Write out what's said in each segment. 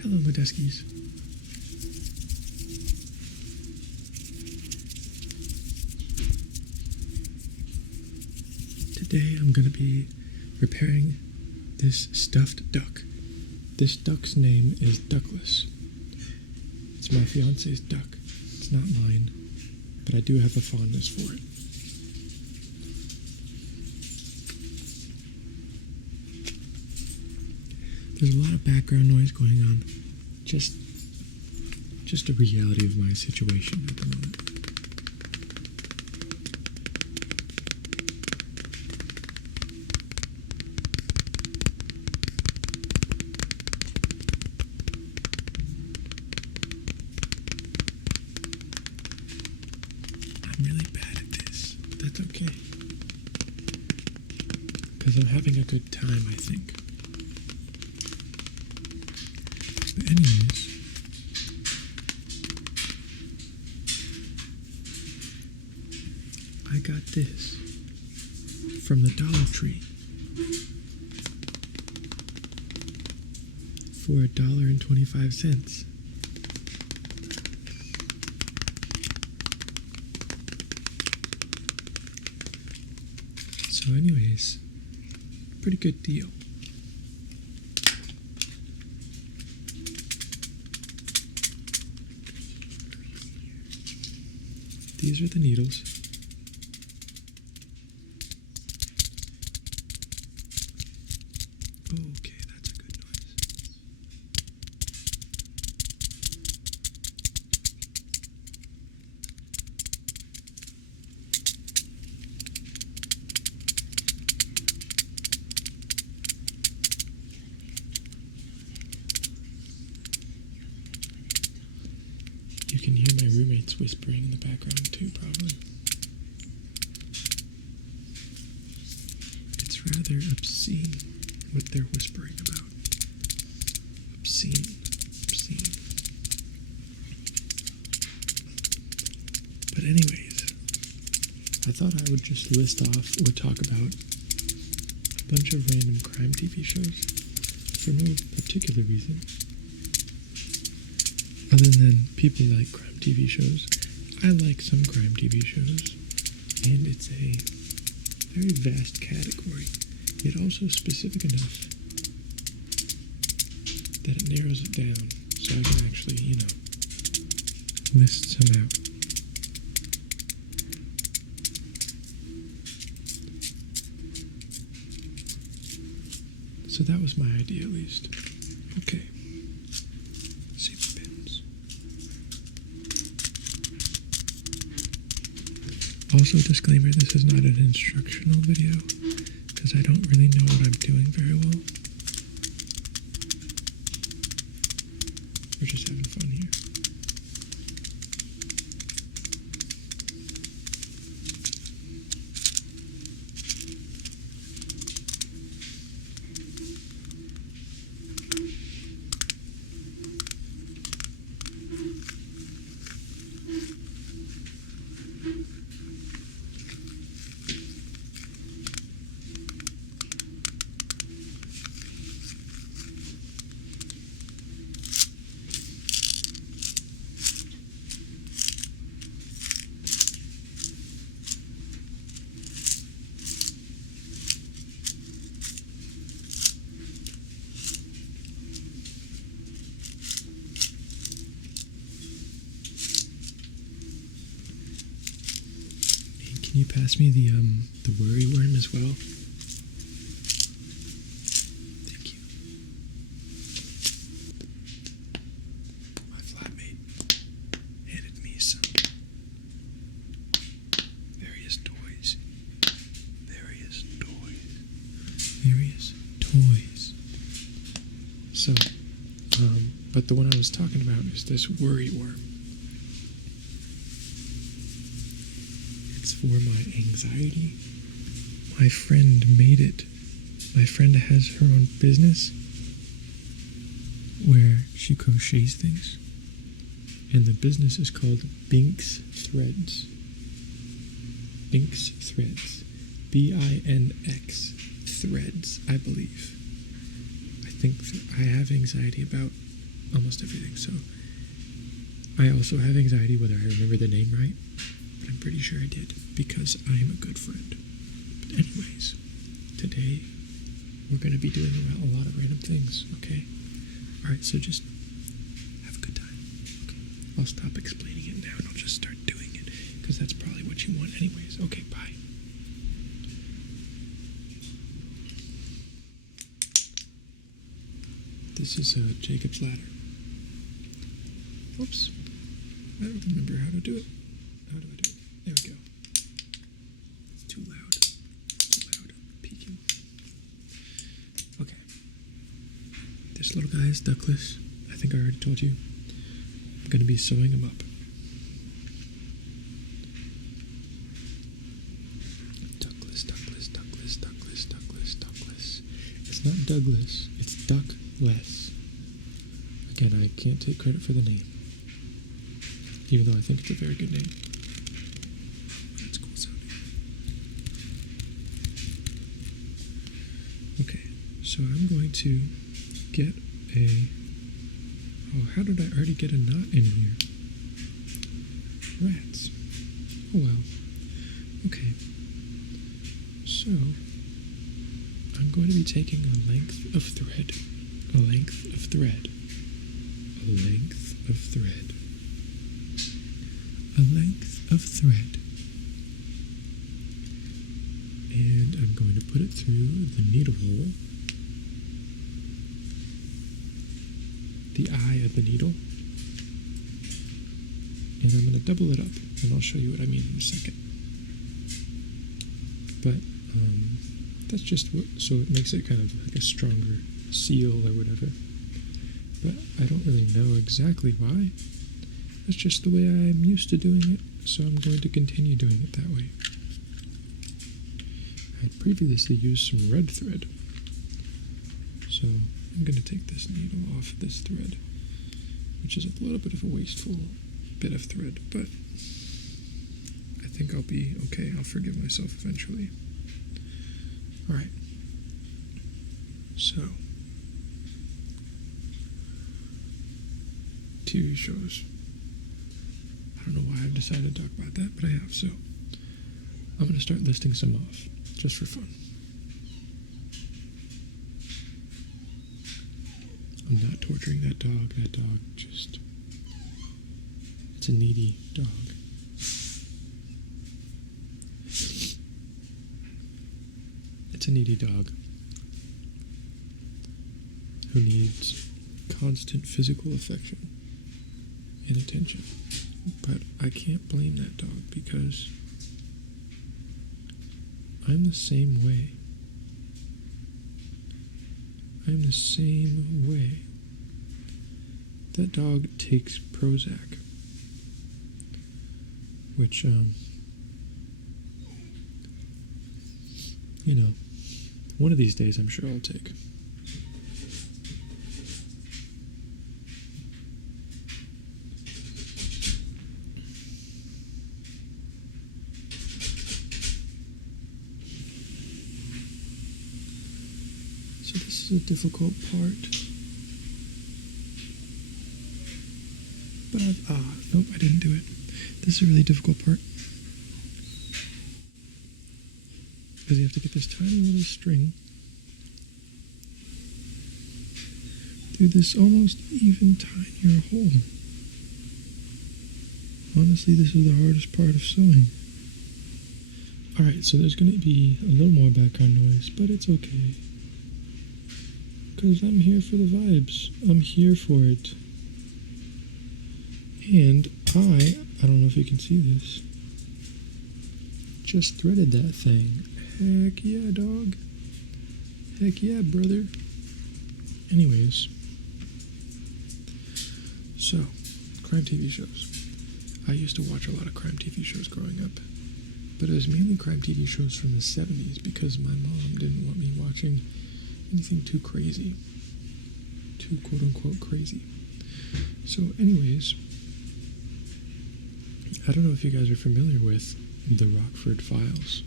Hello, Modeskies. Today I'm going to be repairing this stuffed duck. This duck's name is Duckless. It's my fiance's duck. It's not mine, but I do have a fondness for it. There's a lot of background noise going on. Just a reality of my situation at the moment. I'm really bad at this, but that's okay. Because I'm having a good time, I think. But anyways, I got this from the Dollar Tree for $1.25. So anyways, pretty good deal. These are the needles. Okay, that's a good noise. You can hear my roommates whispering in the background too, probably. It's rather obscene what they're whispering about. Obscene. But anyways, I thought I would just list off or talk about a bunch of random crime TV shows for no particular reason. Other than people like crime TV shows, I like some crime TV shows, and it's a very vast category, yet also specific enough that it narrows it down so I can actually, list some out. So that was my idea, at least. Okay. Also, disclaimer, this is not an instructional video, because I don't really know what I'm doing very well. We're just having fun here. Can you pass me the worry worm as well? Thank you. My flatmate handed me some various toys. So, but the one I was talking about is this worry worm. For my anxiety. My friend made it. My friend has her own business where she crochets things, and the business is called Binx Threads. Binx Threads. B-I-N-X Threads, I believe. I think I have anxiety about almost everything. So I also have anxiety whether I remember the name right, but I'm pretty sure I did because I am a good friend. But anyways, today we're going to be doing a lot of random things, okay? Alright, so just have a good time. Okay, I'll stop explaining it now and I'll just start doing it because that's probably what you want anyways. Okay, bye. This is Jacob's ladder. Oops. I don't remember how to do it. How do I do it? There we go. It's too loud. Too loud. Peeking. Okay. This little guy is Duckless. I think I already told you. I'm going to be sewing him up. Duckless, Duckless, Duckless, Duckless, Duckless, Duckless. It's not Douglas. It's Duckless. Again, I can't take credit for the name. Even though I think it's a very good name. That's cool sounding. Okay, so I'm going to get a... Oh, how did I already get a knot in here? Rats. Oh well. Okay. So, I'm going to be taking a length of thread. A length of thread. A length of thread. A length of thread. And I'm going to put it through the needle hole, the eye of the needle, and I'm going to double it up, and I'll show you what I mean in a second. But that's just what, so it makes it kind of like a stronger seal or whatever. But I don't really know exactly why. That's just the way I'm used to doing it, so I'm going to continue doing it that way. I had previously used some red thread, so I'm going to take this needle off this thread, which is a little bit of a wasteful bit of thread, but I think I'll be okay. I'll forgive myself eventually. Alright, so TV shows. I don't know why I've decided to talk about that, but I have, so I'm going to start listing some off, just for fun. I'm not torturing that dog. That dog just... It's a needy dog. It's a needy dog who needs constant physical affection and attention. But I can't blame that dog because I'm the same way. I'm the same way. That dog takes Prozac, which, you know, one of these days I'm sure I'll take. So this is a difficult part. But nope, I didn't do it. This is a really difficult part. Because you have to get this tiny little string through this almost even tinier hole. Honestly, this is the hardest part of sewing. Alright, so there's going to be a little more background noise, but it's okay. Because I'm here for the vibes. I'm here for it. And I don't know if you can see this, just threaded that thing. Heck yeah, dog. Heck yeah, brother. Anyways, so, crime TV shows. I used to watch a lot of crime TV shows growing up, but it was mainly crime TV shows from the 70s because my mom didn't want me watching anything too crazy. Too quote-unquote crazy. So anyways, I don't know if you guys are familiar with the Rockford Files.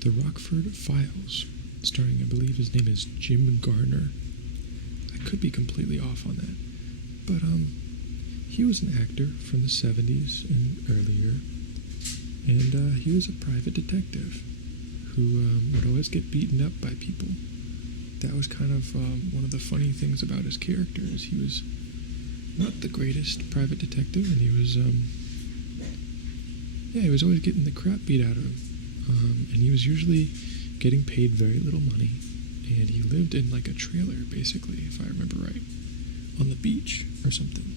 The Rockford Files, starring, I believe his name is Jim Garner. I could be completely off on that, But he was an actor from the 70s and earlier, and he was a private detective who would always get beaten up by people. That was kind of one of the funny things about his character, is he was not the greatest private detective, and he was he was always getting the crap beat out of him, and he was usually getting paid very little money, and he lived in like a trailer, basically, if I remember right, on the beach or something.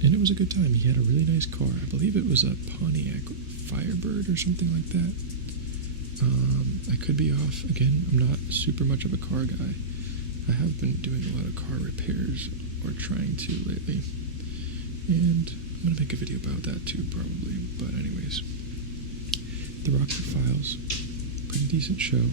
And it was a good time. He had a really nice car. I believe it was a Pontiac Firebird or something like that. I could be off. Again, I'm not super much of a car guy. I have been doing a lot of car repairs, or trying to lately, and I'm going to make a video about that too, probably. But anyways, the Rockford Files, pretty decent show.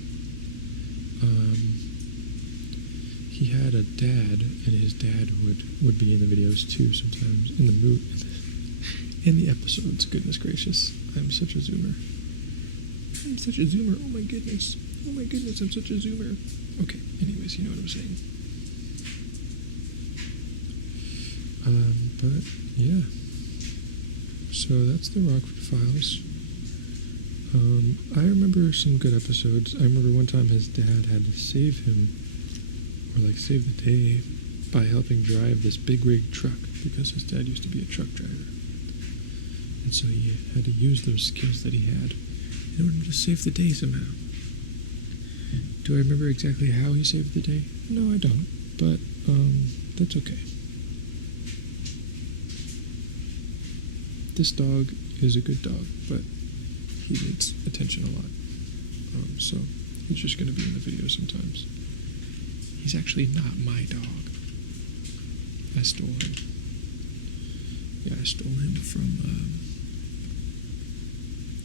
He had a dad, and his dad would be in the videos too sometimes, in the episodes. Goodness gracious, I'm such a zoomer. Oh my goodness, I'm such a zoomer. Okay, anyways, you know what I'm saying. But yeah, so that's the Rockford Files. I remember some good episodes. I remember one time his dad had to save him, or like save the day, by helping drive this big rig truck, because his dad used to be a truck driver. And so he had to use those skills that he had in order to save the day somehow. Do I remember exactly how he saved the day? No, I don't, but that's okay. This dog is a good dog, but he needs attention a lot. So he's just going to be in the video sometimes. He's actually not my dog. I stole him. Yeah, I stole him from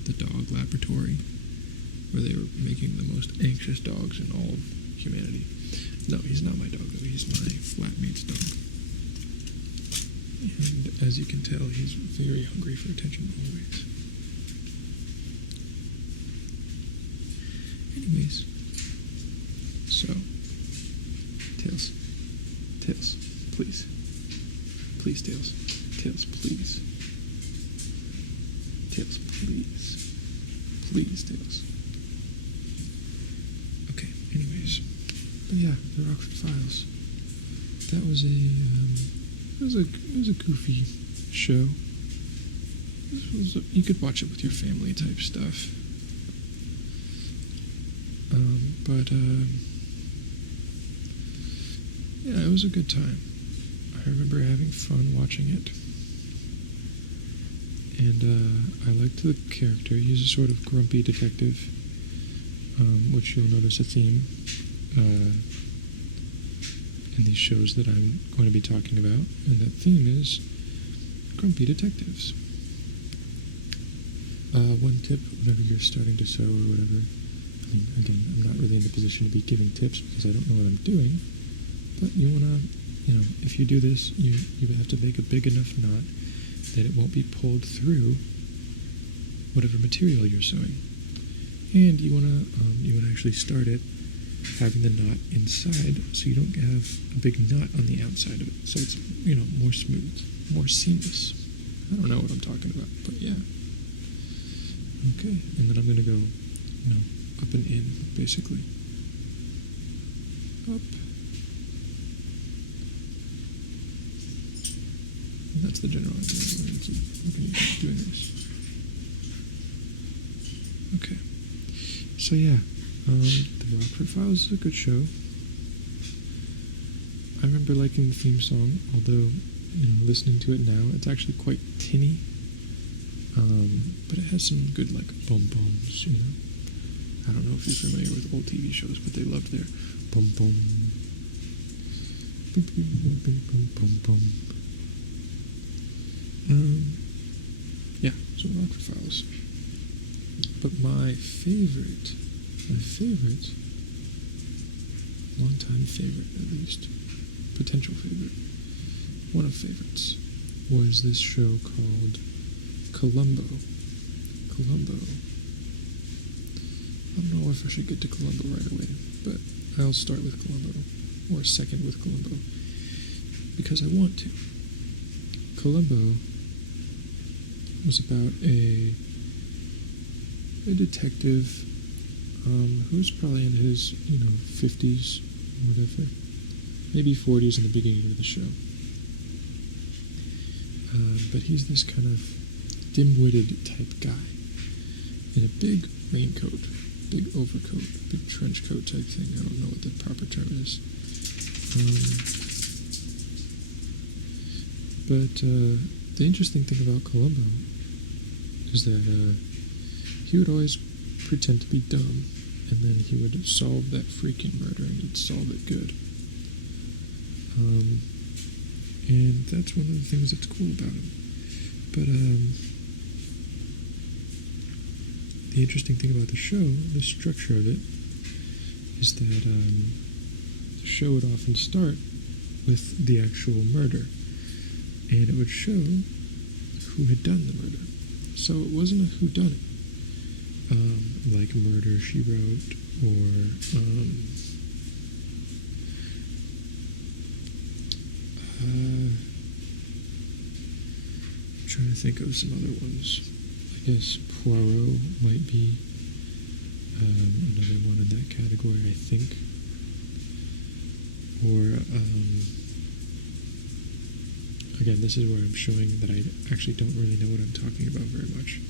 the dog laboratory, where they were making the most anxious dogs in all of humanity. No, he's not my dog, though. He's my flatmate's dog. And as you can tell, he's very hungry for attention always. Anyways, so, Tails, please, Tails, please, Tails. Okay, anyways, but yeah, the Rockford Files. That was it was a goofy show. You could watch it with your family type stuff. Yeah, it was a good time. I remember having fun watching it. And I liked the character. He's a sort of grumpy detective, which you'll notice a theme in these shows that I'm going to be talking about. And that theme is grumpy detectives. One tip whenever you're starting to sew or whatever, I mean, again, I'm not really in the position to be giving tips because I don't know what I'm doing, but you want to, if you do this, you have to make a big enough knot that it won't be pulled through whatever material you're sewing. And you want to actually start it having the knot inside, so you don't have a big knot on the outside of it, so it's, more smooth, more seamless. I don't know what I'm talking about, but yeah. Okay, and then I'm going to go, up and in, basically. Up. And that's the general idea. We're going to keep doing this. Okay. So yeah, the Rockford Files is a good show. I remember liking the theme song, although, listening to it now, it's actually quite tinny. But it has some good, bum-bums, I don't know if you're familiar with old TV shows, but they loved their bum-bum. Bum-bum-bum-bum-bum. Yeah, so Rockford Files. But my favorite, long-time favorite at least, potential favorite, one of favorites, was this show called Columbo. I don't know if I should get to Columbo right away, but I'll start with Columbo, or second with Columbo. because I want to. Columbo was about a detective who's probably in his 50s or whatever, maybe 40s in the beginning of the show. But he's this kind of dim-witted type guy in a big raincoat, big overcoat, big trench coat type thing. I don't know what the proper term is. But the interesting thing about Columbo is that he would always pretend to be dumb, and then he would solve that freaking murder, and he'd solve it good. And that's one of the things that's cool about him. But the interesting thing about the show, the structure of it, is that the show would often start with the actual murder, and it would show who had done the murder. So it wasn't a whodunit, like Murder, She Wrote, or I'm trying to think of some other ones. I guess Poirot might be another one in that category, I think. Or, again, this is where I'm showing that I actually don't really know what I'm talking about very much.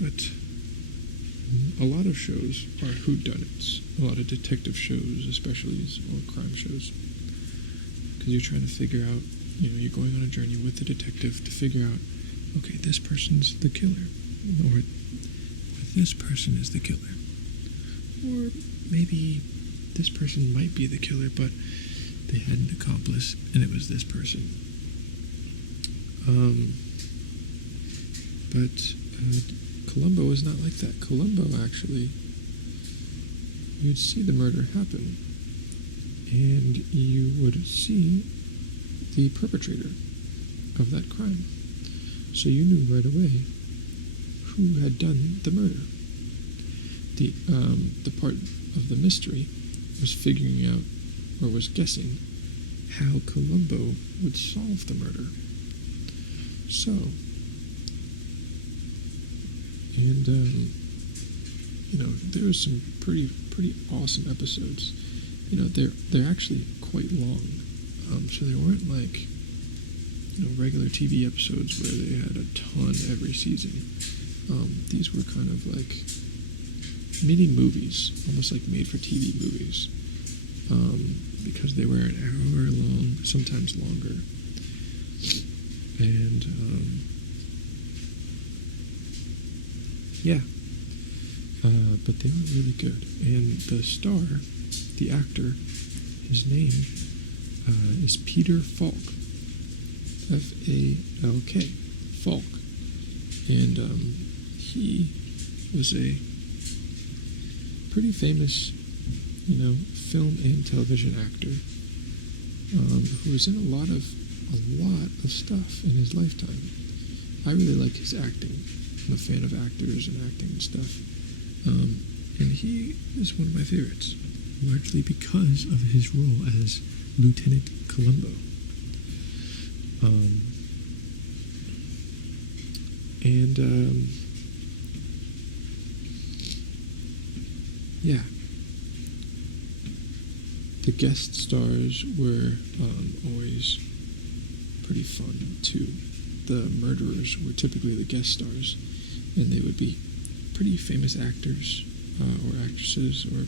But a lot of shows are whodunits. A lot of detective shows, especially, or crime shows. Because you're trying to figure out, you're going on a journey with the detective to figure out, okay, this person's the killer. Or this person is the killer. Or maybe this person might be the killer, but they had an accomplice, and it was this person. But Columbo is not like that. Columbo, actually, you'd see the murder happen, and you would see the perpetrator of that crime. So you knew right away who had done the murder. The part of the mystery was figuring out, or was guessing, how Columbo would solve the murder. So, and there were some pretty awesome episodes. They're actually quite long, so they weren't like regular TV episodes where they had a ton every season. These were kind of like mini movies, almost like made-for-TV movies, because they were an hour long, sometimes longer. And but they were really good. And the star, the actor, his name is Peter Falk, F-A-L-K, Falk, and he was a pretty famous, film and television actor, who was in a lot of stuff in his lifetime. I really like his acting. I'm a fan of actors and acting and stuff. And he is one of my favorites, largely because of his role as Lieutenant Columbo. The guest stars were always pretty fun, too. The murderers were typically the guest stars, and they would be pretty famous actors or actresses, or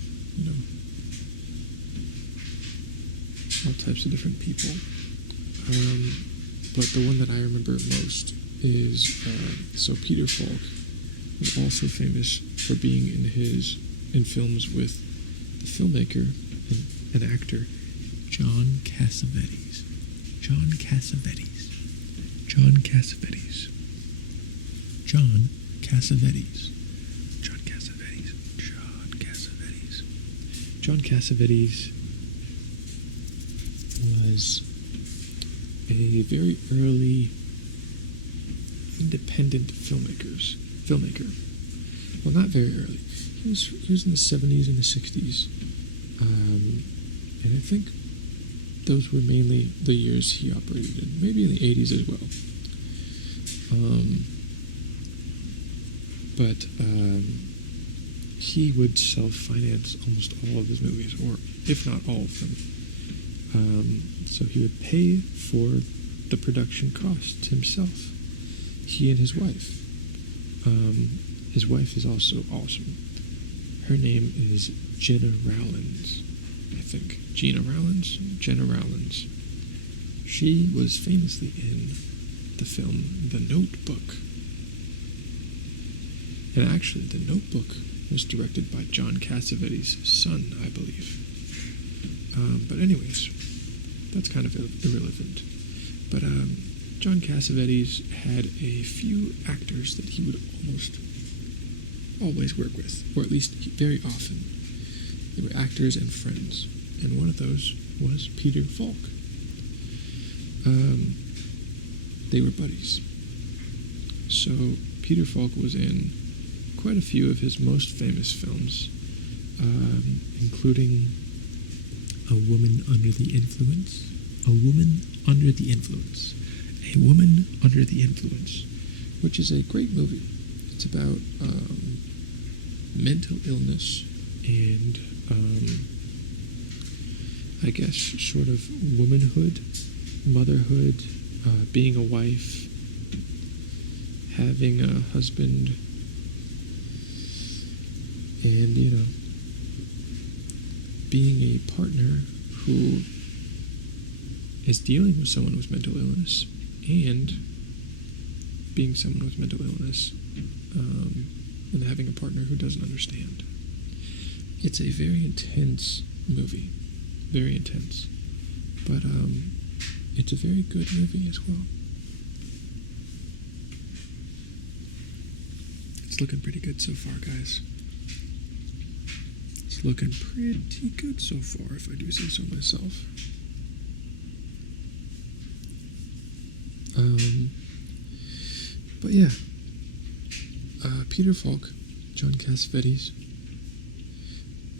all types of different people. But the one that I remember most is Peter Falk was also famous for being in films with the filmmaker and actor John Cassavetes. John Cassavetes. John Cassavetes was a very early independent filmmaker. Well, not very early. He was in the 70s and the 60s, think those were mainly the years he operated in, maybe in the 80s as well. But he would self-finance almost all of his movies, or if not all of them. So he would pay for the production costs himself, he and his wife. His wife is also awesome. Her name is Gena Rowlands, I think. Gena Rowlands? Gena Rowlands. She was famously in the film The Notebook. And actually, The Notebook was directed by John Cassavetes' son, I believe. But anyways, that's kind of irrelevant. But John Cassavetes had a few actors that he would almost always work with, or at least very often. They were actors and friends, and one of those was Peter Falk. They were buddies. So Peter Falk was in quite a few of his most famous films, including A Woman Under the Influence, A Woman Under the Influence, A Woman Under the Influence, which is a great movie. It's about mental illness and, I guess, sort of womanhood, motherhood, being a wife, having a husband, and, you know, being a partner who is dealing with someone with mental illness and being someone with mental illness and having a partner who doesn't understand. It's a very intense movie, very intense, but it's a very good movie as well. It's looking pretty good so far, guys. It's looking pretty good so far, if I do say so myself. But yeah, Peter Falk, John Cassavetes.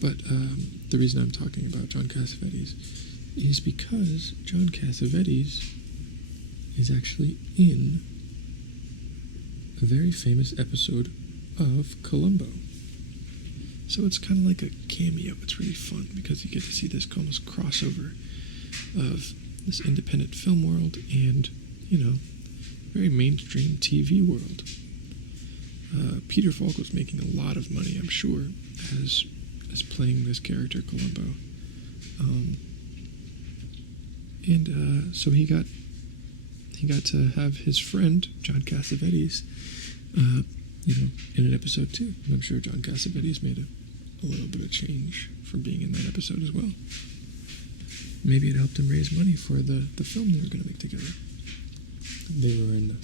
But the reason I'm talking about John Cassavetes is because John Cassavetes is actually in a very famous episode of Columbo. So it's kind of like a cameo. It's really fun because you get to see this almost crossover of this independent film world and, you know, very mainstream TV world. Peter Falk was making a lot of money, I'm sure, as playing this character Columbo. So he got to have his friend John Cassavetes, you know, in an episode too. And I'm sure John Cassavetes made a little bit of change from being in that episode as well. Maybe it helped him raise money for the film they were going to make together. They were in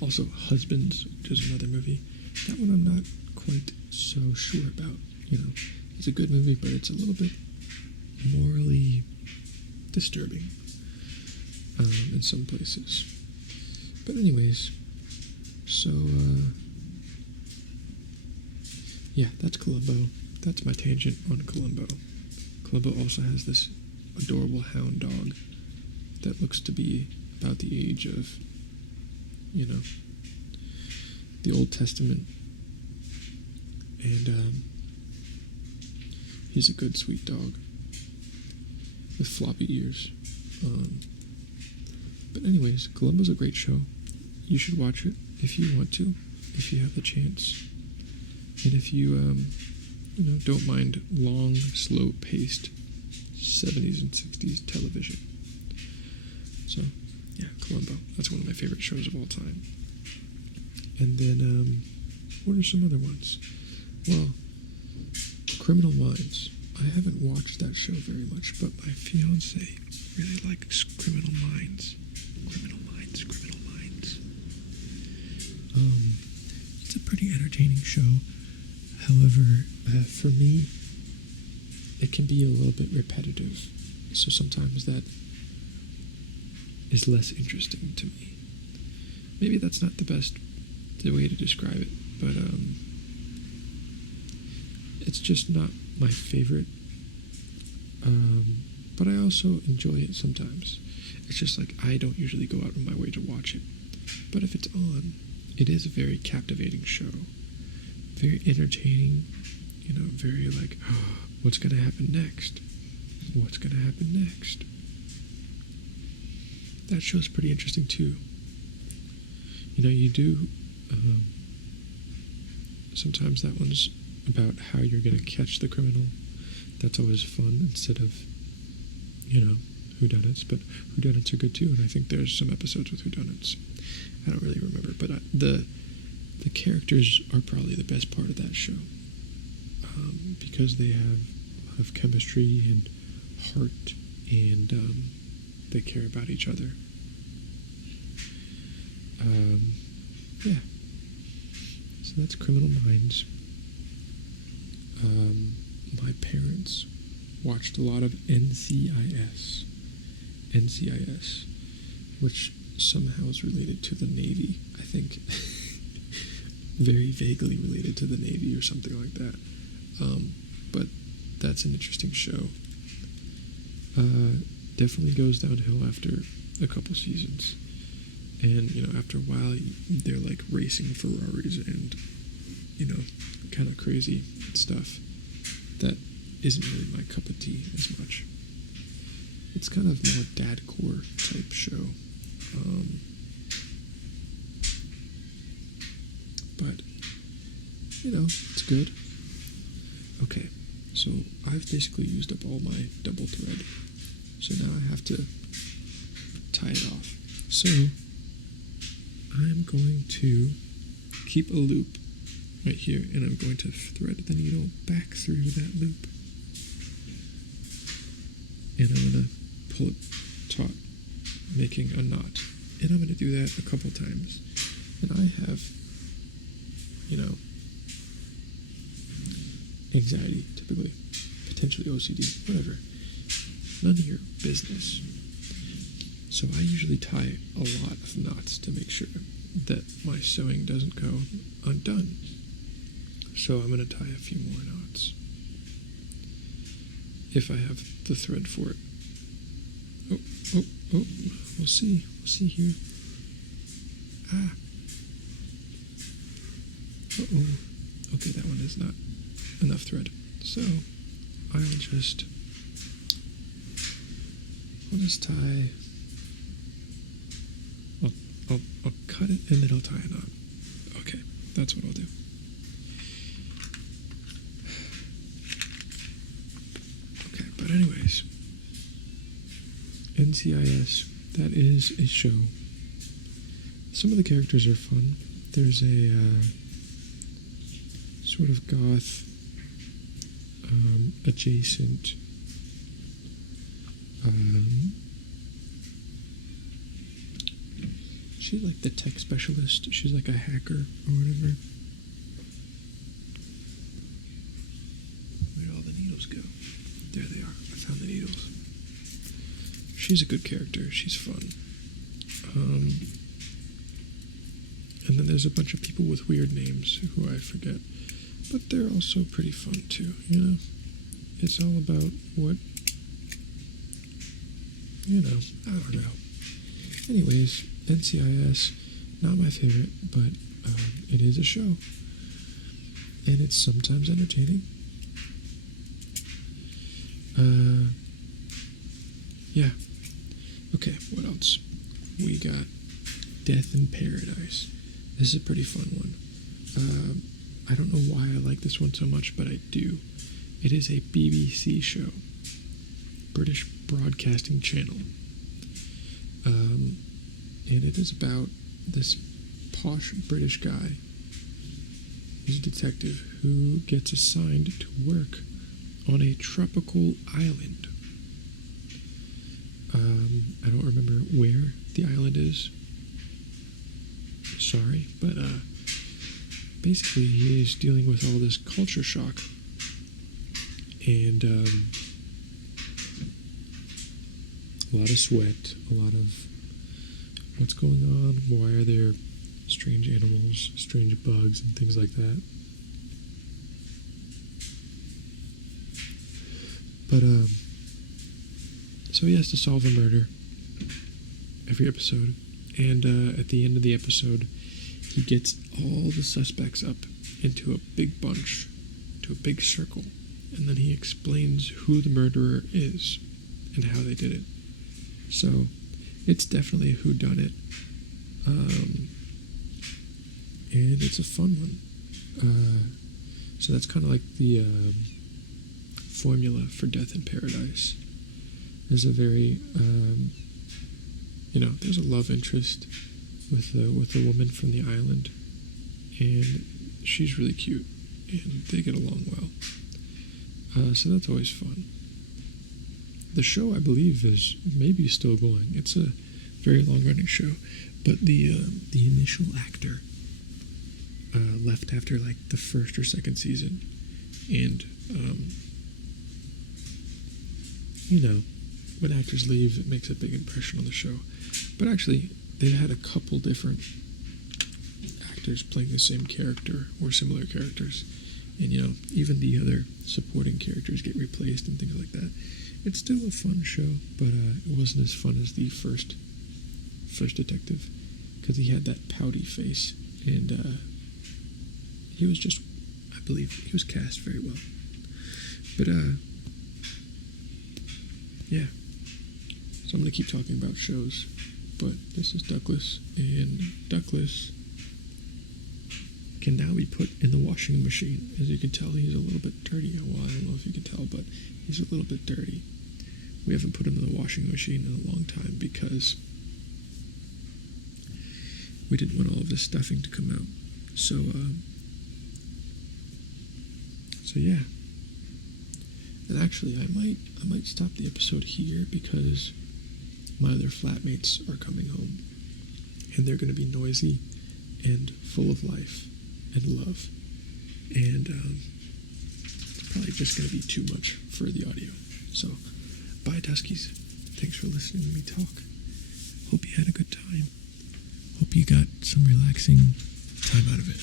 also Husbands, which is another movie. That one I'm not quite so sure about. You know, it's a good movie, but it's a little bit morally disturbing in some places. But anyways, so yeah, that's Columbo. That's my tangent on Columbo. Columbo also has this adorable hound dog that looks to be about the age of, you know, the Old Testament. And he's a good, sweet dog with floppy ears. But anyways, Columbo's a great show. You should watch it if you want to, if you have the chance. And if you, you know, don't mind long, slow-paced 70s and 60s television. So, yeah, Columbo. That's one of my favorite shows of all time. And then, what are some other ones? Well, Criminal Minds. I haven't watched that show very much, but my fiancé really likes Criminal Minds. Criminal Minds, Criminal Minds. It's a pretty entertaining show. However, for me, it can be a little bit repetitive. So sometimes that is less interesting to me. Maybe that's not the way to describe it, but it's just not my favorite but I also enjoy it sometimes. It's just like I don't usually go out of my way to watch it. But if it's on, it is a very captivating show. Very entertaining, very like, oh, what's going to happen next? What's going to happen next? That show's pretty interesting too. You do, sometimes that one's about how you're going to catch the criminal. That's always fun instead of, whodunits, but whodunits are good too, and I think there's some episodes with whodunits. I don't really remember, but the characters are probably the best part of that show, because they have a lot of chemistry and heart, and they care about each other. Yeah. So that's Criminal Minds. My parents watched a lot of NCIS, which somehow is related to the Navy, I think. Very vaguely related to the Navy or something like that. But that's an interesting show. Definitely goes downhill after a couple seasons. And, after a while, they're like racing Ferraris and, kind of crazy stuff that isn't really my cup of tea as much. It's kind of more dadcore type show. But, it's good. Okay, so I've basically used up all my double thread. So now I have to tie it off. So I'm going to keep a loop right here, and I'm going to thread the needle back through that loop. And I'm going to pull it taut, making a knot. And I'm going to do that a couple times. And I have, anxiety, typically. Potentially OCD, whatever. None of your business. So I usually tie a lot of knots to make sure that my sewing doesn't go undone. So I'm going to tie a few more knots, if I have the thread for it. Oh, we'll see here. Okay, that one is not enough thread. So I'll just tie, I'll cut it and then I'll tie a knot. Okay, that's what I'll do. Okay, but anyways, NCIS, that is a show. Some of the characters are fun. There's a sort of goth, adjacent, she's like the tech specialist. She's like a hacker or whatever. Where'd all the needles go? There they are. I found the needles. She's a good character. She's fun. And then there's a bunch of people with weird names who I forget. But they're also pretty fun too, It's all about what, I don't know. Anyways, NCIS, not my favorite, but it is a show. And it's sometimes entertaining. Yeah. Okay, what else? We got Death in Paradise. This is a pretty fun one. I don't know why I like this one so much, but I do. It is a BBC show. British Broadcasting Channel. And it is about this posh British guy. He's a detective who gets assigned to work on a tropical island. I don't remember where the island is. Sorry, but basically he is dealing with all this culture shock. And a lot of sweat, a lot of what's going on, why are there strange animals, strange bugs, and things like that. But So he has to solve a murder every episode, and at the end of the episode, he gets all the suspects up into a big bunch, into a big circle, and then he explains who the murderer is and how they did it. So it's definitely a whodunit, and it's a fun one. So that's kind of like the formula for Death in Paradise. There's a very, there's a love interest with the woman from the island, and she's really cute, and they get along well. So that's always fun. The show, I believe, is maybe still going. It's a very long-running show, but the initial actor left after like the first or second season, and when actors leave, it makes a big impression on the show. But actually, they've had a couple different actors playing the same character or similar characters, and even the other supporting characters get replaced and things like that. It's still a fun show, but it wasn't as fun as the first detective, because he had that pouty face, and he was just, I believe, he was cast very well. But yeah. So I'm going to keep talking about shows, but this is Duckless, and Duckless can now be put in the washing machine. As you can tell, he's a little bit dirty. Well, I don't know if you can tell, but he's a little bit dirty. We haven't put him in the washing machine in a long time because we didn't want all of this stuffing to come out. So yeah. And actually, I might stop the episode here because my other flatmates are coming home, and they're going to be noisy and full of life and love, and it's probably just going to be too much for the audio. So, bye, Duskies. Thanks for listening to me talk. Hope you had a good time. Hope you got some relaxing time out of it.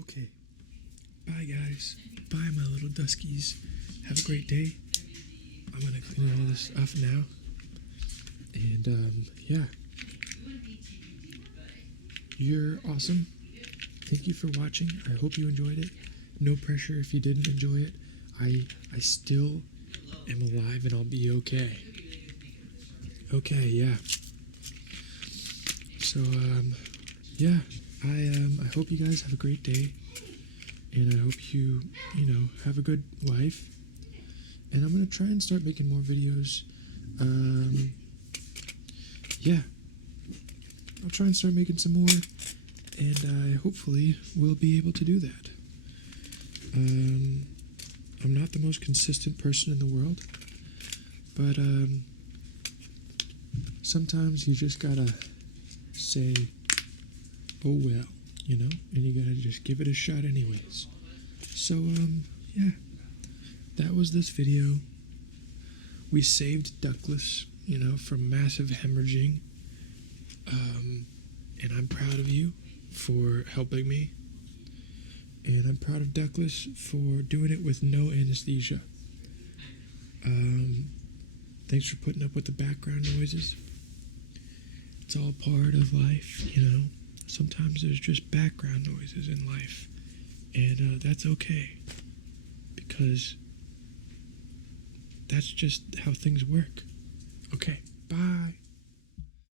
Okay. Bye, guys. Bye, my little Duskies. Have a great day. I'm going to clean all this off now. And, yeah. You're awesome. Thank you for watching. I hope you enjoyed it. No pressure if you didn't enjoy it. I still am alive and I'll be okay. Okay, yeah. So, yeah. I hope you guys have a great day. And I hope you have a good life. And I'm going to try and start making more videos. Yeah. I'll try and start making some more. And I hopefully will be able to do that. I'm not the most consistent person in the world. But, sometimes you just gotta say, oh well, and you gotta just give it a shot anyways. So, yeah, that was this video. We saved Duckless, from massive hemorrhaging, and I'm proud of you for helping me, and I'm proud of Duckless for doing it with no anesthesia. Thanks for putting up with the background noises. It's all part of life, Sometimes there's just background noises in life, and that's okay, because that's just how things work. Okay.